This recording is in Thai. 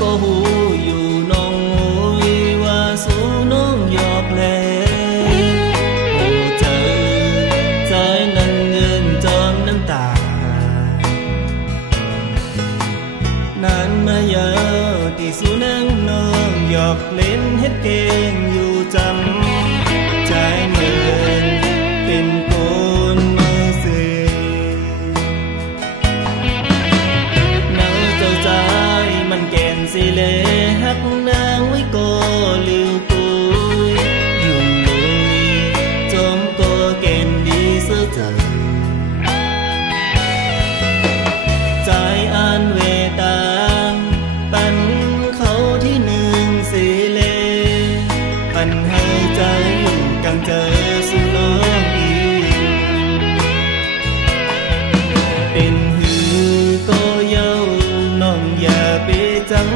ก็หูอยู่น้องโอยว่าสู้น้องยอกแลโอ้เจอใจนั้นเงินจอมน้ำตานานมาเยอะที่สู้นั่งน้องหยอกเล่นเฮ็ดเก่งอยู่จำใจเหมือนเป็นคนมือเสียเนาเจ้าใจมันแก่นสิเลหักนางไว้ก็ลืมปุยอยู่ลุยจมก็แก่นดีเสียใจใจอ่านเวตาปันเขาที่หนึ่งสิเลปันให้ใจอยู่กังเจอสุน้องอีเป็นหือก็เย้าน้องอย่าไปจัง